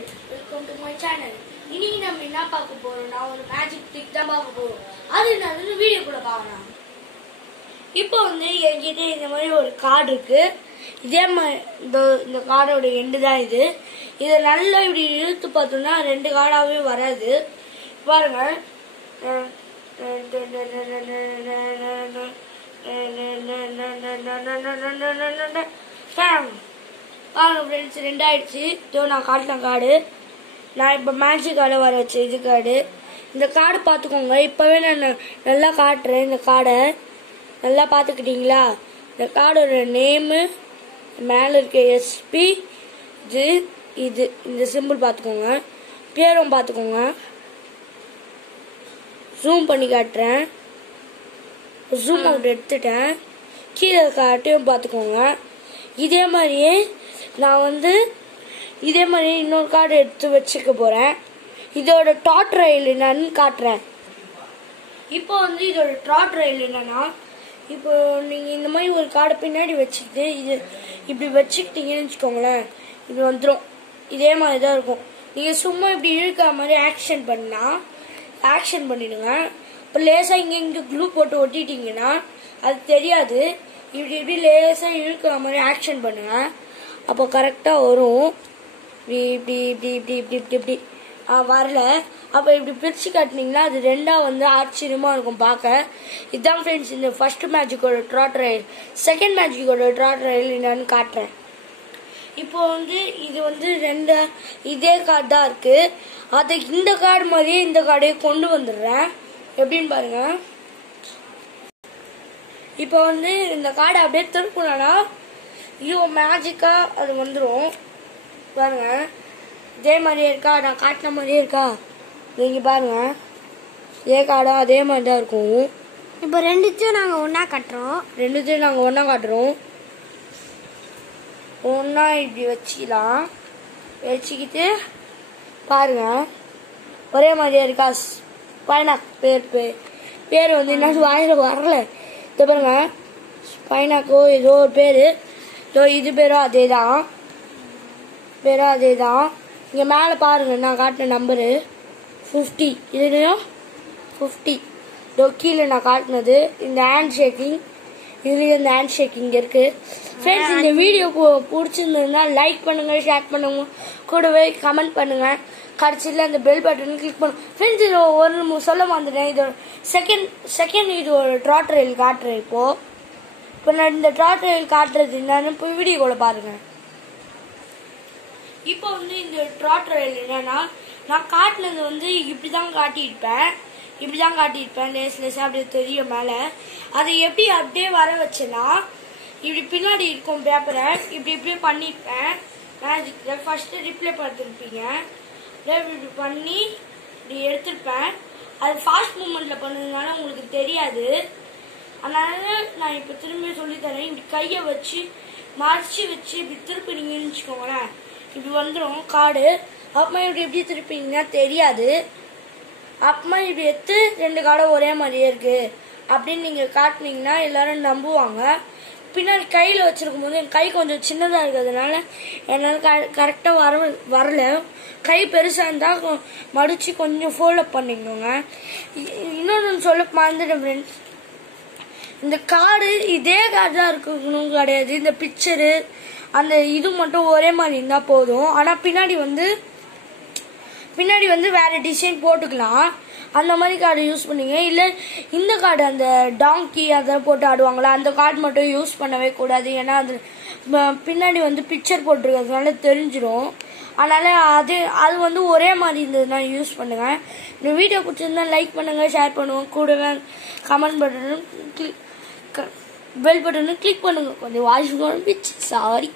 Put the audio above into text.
friends, welcome to my channel. இன்னைக்கு நம்ம என்ன பார்க்க போறோம்னா ஒரு மேஜிக் ட்ரிக் தான் பார்க்க போறோம். அது என்னன்னு வீடியோக்குள்ள பார்க்கலாம். இப்போ என்கிட்ட இந்த மாதிரி ஒரு கார்டு இருக்கு. இதே மாதிரி இந்த கார்டோட எண்டு தான் இது. இதை நல்லா இப்படி இழுத்து பார்த்தோம்னா ரெண்டு கார்டாவே வராது. பாருங்க. பாருங்க ஃப்ரெண்ட்ஸ், ரெண்டு ஆயிடுச்சு. இதோ நான் காட்டின கார்டு. நான் இப்போ மேஜிக் கார்டை வர வச்சேன். இது கார்டு. இந்த கார்டு பார்த்துக்கோங்க. இப்போவே நான் நல்லா காட்டுறேன். இந்த கார்டை நல்லா பார்த்துக்கிட்டீங்களா? இந்த கார்டோட நேமு மேலே இருக்க எஸ்பி இது இந்த சிம்பிள் பார்த்துக்கோங்க. பேரும் பார்த்துக்கோங்க. ஜூம் பண்ணி காட்டுறேன். ஜூம் அவுட் எடுத்துட்டேன். கீழே காட்டையும் பார்த்துக்கோங்க. இதே மாதிரியே நான் இதே மாதிரி இன்னொரு கார்டு எடுத்து வச்சுக்க போறேன். இதோட டாட் ரயில் என்னன்னு காட்டுறேன். இப்போ இதோட டாட் ரயில் என்னன்னா, இப்போ நீங்க இந்த மாதிரி ஒரு கார்டை பின்னாடி வச்சுக்கிட்டு இது இப்படி வச்சுக்கிட்டீங்கன்னு வச்சுக்கோங்களேன், இது வந்துடும். இதே மாதிரி தான் இருக்கும். நீங்க சும்மா இப்படி இழுக்கிற மாதிரி ஆக்ஷன் பண்ணிடுங்க. இப்போ லேசா இங்க க்ளூ போட்டு ஒட்டிட்டீங்கன்னா அது தெரியாது. இப்படி இப்படி லேசா இழுக்கிற மாதிரி ஆக்ஷன் பண்ணுங்க. அப்போ கரெக்டா வரும். இப்படி இப்படி இப்படி இப்படி இப்படி இப்படி வரல. அப்ப இப்படி பிரிச்சு காட்டினீங்கன்னா அது ரெண்டா ஆச்சரியமா இருக்கும் பார்க்க. இதுதான் ஃப்ரெண்ட்ஸ் இந்த ஃபர்ஸ்ட் மேஜிக்கோட ட்ராட் ரயில். செகண்ட் மேஜிக்கோட ட்ராட் ரயில் என்னன்னு காட்டுறேன். இப்போ இது ரெண்டு இதே கார்டு தான் இருக்கு. அது இந்த கார்டு மாதிரியே இந்த கார்டையே கொண்டு வந்துடுறேன். எப்படின்னு பாருங்க. இப்போ இந்த கார்டை அப்படியே திருப்பினா ஐயோ மேஜிக்கா அது வந்துடும். பாருங்க, இதே மாதிரியே இருக்கா? நான் காட்டின மாதிரியே இருக்கா? நீங்க பாருங்க, இதே கார்டா அதே மாதிரி தான் இருக்கும். இப்போ ரெண்டுத்தையும் நாங்கள் ஒன்றா காட்டுறோம். ஒன்னா இப்படி வச்சுக்கிட்டு பாருங்க, ஒரே மாதிரியா இருக்கா? ஸ்பைனாக் பேர் என்ன வாயில வரல. இது பாருங்க, ஸ்பைனாக்கோ ஏதோ ஒரு பேரு. இது பேரும் அதேதான். இங்க மேல பாருங்க, நான் காட்டின நம்பரு 50. இதுலயும் 50. கீழே நான் காட்டினது இந்த ஹேண்ட் ஷேக்கிங். இதுலயும் இந்த ஹேண்ட் ஷேக்கிங் இருக்கு. ஃப்ரெண்ட்ஸ், இந்த வீடியோ பிடிச்சிருந்ததுன்னா லைக் பண்ணுங்க, ஷேர் பண்ணுங்க, கூடவே கமெண்ட் பண்ணுங்க. கடைசியில் அந்த பெல் பட்டன் கிளிக் பண்ணுங்க. ஃப்ரெண்ட்ஸ், இது ஒரு சொல்ல வந்துட்டேன். இது செகண்ட் இது ஒரு ட்ராட் ரயில் காட்டுறேன். இப்போ நான் இந்த ட்ராட் ரயில் காட்டுறது என்னன்னு இப்போ வீடியோல பாருங்க. இப்போ இந்த ட்ராட் ரயில் என்னன்னா, நான் காட்டினது இப்படிதான் காட்டியிருப்பேன். லேசா அப்படியே தெரியும் மேல. அதை எப்படி அப்படியே வர வச்சேன்னா, இப்படி பின்னாடி இருக்கும் பேப்பரை இப்படி பண்ணிருப்பேன். மேஜிக் ஃபர்ஸ்ட் ரிப்ளை பார்த்துருப்பீங்க. இப்படி பண்ணி இப்படி எடுத்திருப்பேன். அது ஃபாஸ்ட் மூவ்மெண்ட்ல பண்ணதுனால உங்களுக்கு தெரியாது. அதனால நான் இப்ப திரும்பி சொல்லித்தரேன். இப்படி கையை வச்சு மறைச்சி வச்சு இப்படி திருப்பினீங்கன்னு வச்சுக்கோங்களேன், இப்படி வந்துடும் கார்டு. அப்புறமா இப்படி எப்படி திருப்பிங்கன்னா தெரியாது. அப்புறமா இப்படி எடுத்து ரெண்டு கார்டும் ஒரே மாதிரியே இருக்கு அப்படின்னு நீங்க காட்டினீங்கன்னா எல்லாரும் நம்புவாங்க. பின்னாடி கையில வச்சிருக்கும் போது என் கை கொஞ்சம் சின்னதா இருக்கிறதுனால என்னால கரெக்டா வரல. கை பெருசா இருந்தா மடிச்சு கொஞ்சம் ஃபோல்ட் அப் பண்ணிக்கோங்க. இன்னொன்னு சொல்ல மறந்துட்டேன் ஃப்ரெண்ட்ஸ், இந்த கார்டு இதே கார்டு தான் இருக்கணும் கிடையாது. இந்த பிக்சரு அந்த இது மட்டும் ஒரே மாதிரி இருந்தா போதும். ஆனா பின்னாடி வேற டிசைன் போட்டுக்கலாம். அந்த மாதிரி கார்டு யூஸ் பண்ணீங்க. இல்ல இந்த கார்டு அந்த டாங்கி அதை போட்டு ஆடுவாங்களா, அந்த கார்டு மட்டும் யூஸ் பண்ணவே கூடாது. ஏன்னா அது பின்னாடி பிக்சர் போட்டிருக்கிறதுனால தெரிஞ்சிடும். அதனால அது ஒரே மாதிரி இருந்ததுன்னா யூஸ் பண்ணுங்க. இந்த வீடியோ பிடிச்சிருந்தா லைக் பண்ணுங்க, ஷேர் பண்ணுவோம், கூடவே கமெண்ட் பட்டனும் பெல் பட்டனும் கிளிக் பண்ணுங்க. கொஞ்சம் வாய்ஸ் சாரி.